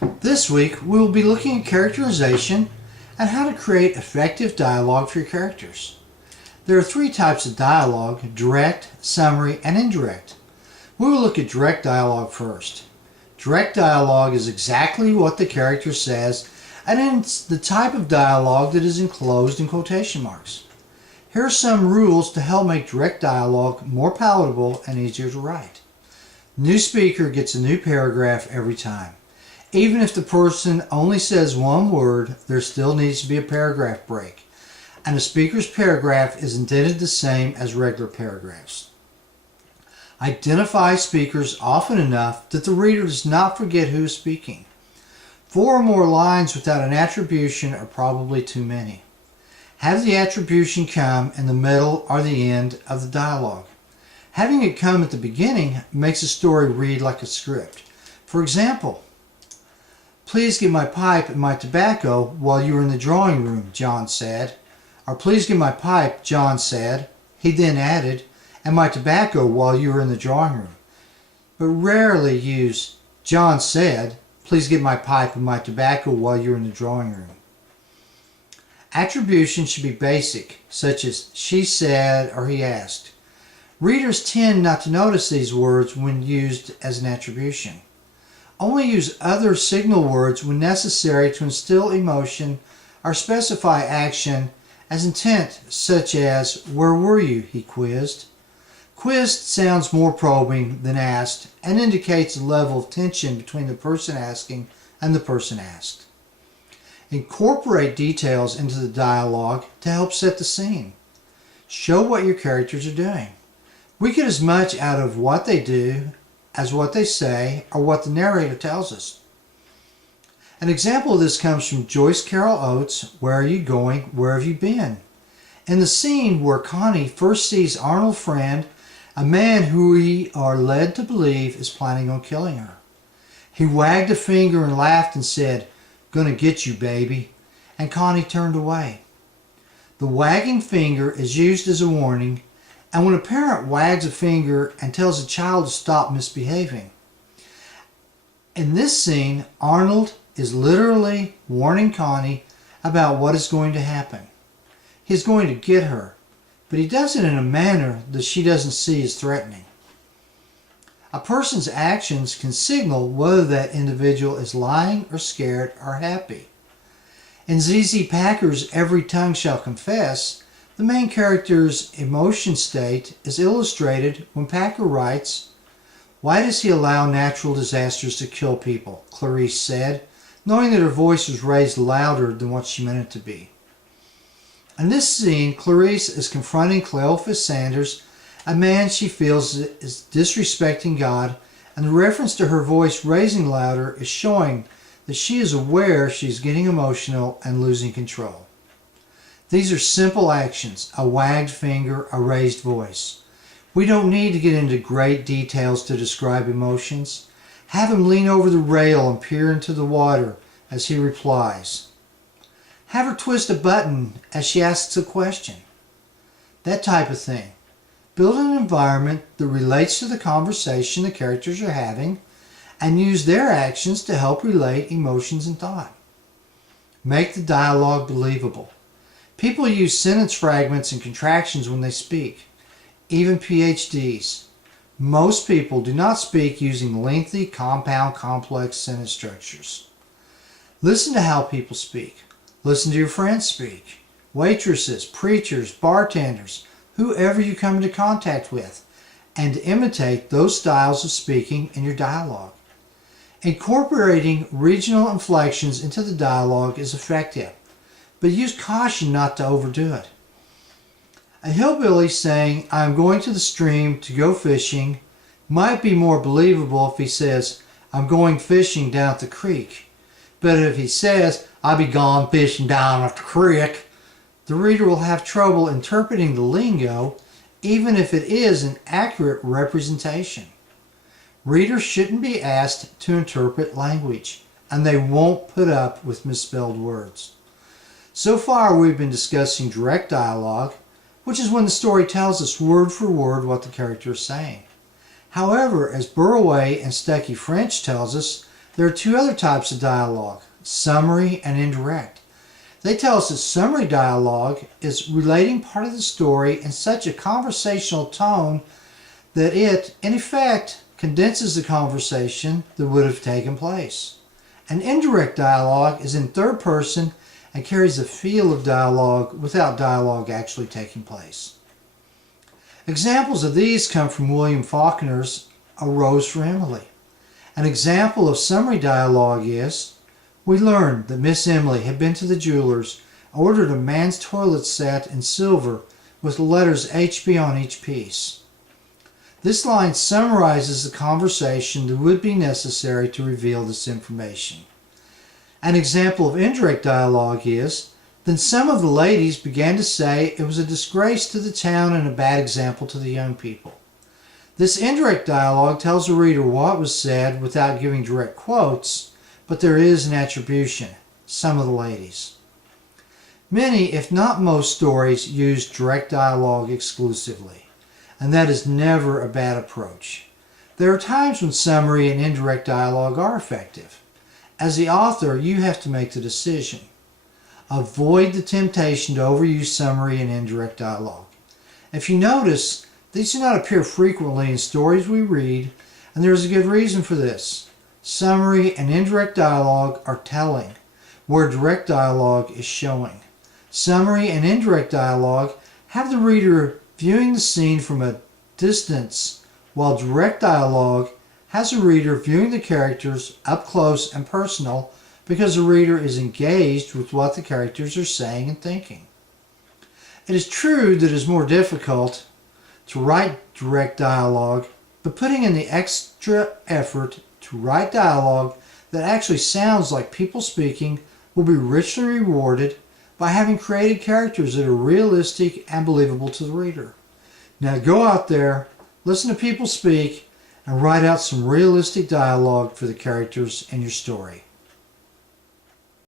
This week we will be looking at characterization and how to create effective dialogue for your characters. There are three types of dialogue: direct, summary, and indirect. We will look at direct dialogue first. Direct dialogue is exactly what the character says, and it's the type of dialogue that is enclosed in quotation marks. Here are some rules to help make direct dialogue more palatable and easier to write. New speaker gets a new paragraph every time. Even if the person only says one word, there still needs to be a paragraph break, and a speaker's paragraph is indented the same as regular paragraphs. Identify speakers often enough that the reader does not forget who is speaking. 4 or more lines without an attribution are probably too many. Have the attribution come in the middle or the end of the dialogue. Having it come at the beginning makes a story read like a script. For example, "Please get my pipe and my tobacco while you were in the drawing room," John said. Or, "Please get my pipe," John said. He then added, "and my tobacco while you were in the drawing room." But rarely use "John said, please get my pipe and my tobacco while you were in the drawing room." Attribution should be basic, such as "she said" or "he asked." Readers tend not to notice these words when used as an attribution. Only use other signal words when necessary to instill emotion or specify action as intent, such as "where were you?" he quizzed. Quizzed sounds more probing than asked and indicates a level of tension between the person asking and the person asked. Incorporate details into the dialogue to help set the scene. Show what your characters are doing. We get as much out of what they do as what they say or what the narrator tells us. An example of this comes from Joyce Carol Oates' "Where Are You Going? Where Have You Been?" In the scene where Connie first sees Arnold Friend, a man who we are led to believe is planning on killing her. He wagged a finger and laughed and said, "Gonna get you, baby," and Connie turned away. The wagging finger is used as a warning, and when a parent wags a finger and tells a child to stop misbehaving. In this scene, Arnold is literally warning Connie about what is going to happen. He is going to get her, but he does it in a manner that she doesn't see as threatening. A person's actions can signal whether that individual is lying or scared or happy. In ZZ Packer's "Every Tongue Shall Confess," the main character's emotion state is illustrated when Packer writes, "Why does he allow natural disasters to kill people?" Clarice said, knowing that her voice was raised louder than what she meant it to be. In this scene, Clarice is confronting Cleophas Sanders, a man she feels is disrespecting God, and the reference to her voice raising louder is showing that she is aware she's getting emotional and losing control. These are simple actions: a wagged finger, a raised voice. We don't need to get into great details to describe emotions. Have him lean over the rail and peer into the water as he replies. Have her twist a button as she asks a question. That type of thing. Build an environment that relates to the conversation the characters are having, and use their actions to help relate emotions and thought. Make the dialogue believable. People use sentence fragments and contractions when they speak, even PhDs. Most people do not speak using lengthy, compound, complex sentence structures. Listen to how people speak. Listen to your friends speak. Waitresses, preachers, bartenders, whoever you come into contact with, and imitate those styles of speaking in your dialogue. Incorporating regional inflections into the dialogue is effective, but use caution not to overdo it. A hillbilly saying, "I'm going to the stream to go fishing," might be more believable if he says, "I'm going fishing down at the creek." But if he says, "I'll be gone fishing down at the creek," the reader will have trouble interpreting the lingo, even if it is an accurate representation. Readers shouldn't be asked to interpret language, and they won't put up with misspelled words. So far, we've been discussing direct dialogue, which is when the story tells us word for word what the character is saying. However, as Burroway and Stuckey French tells us, There are two other types of dialogue, summary and indirect. They tell us that summary dialogue is relating part of the story in such a conversational tone that it, in effect, condenses the conversation that would have taken place. An indirect dialogue is in third person and carries the feel of dialogue without dialogue actually taking place. Examples of these come from William Faulkner's A Rose for Emily. An example of summary dialogue is, "We learned that Miss Emily had been to the jeweler's, ordered a man's toilet set in silver with the letters HB on each piece." This line summarizes the conversation that would be necessary to reveal this information. An example of indirect dialogue is, "Then some of the ladies began to say it was a disgrace to the town and a bad example to the young people." This indirect dialogue tells the reader what was said without giving direct quotes, but there is an attribution, "some of the ladies." Many, if not most, stories use direct dialogue exclusively, and that is never a bad approach. There are times when summary and indirect dialogue are effective. As the author, you have to make the decision. Avoid the temptation to overuse summary and indirect dialogue. If you notice, these do not appear frequently in stories we read, and there is a good reason for this. Summary and indirect dialogue are telling, where direct dialogue is showing. Summary and indirect dialogue have the reader viewing the scene from a distance, while direct dialogue has the reader viewing the characters up close and personal because the reader is engaged with what the characters are saying and thinking. It is true that it is more difficult to write direct dialogue, but putting in the extra effort to write dialogue that actually sounds like people speaking will be richly rewarded by having created characters that are realistic and believable to the reader. Now go out there, listen to people speak, and write out some realistic dialogue for the characters in your story.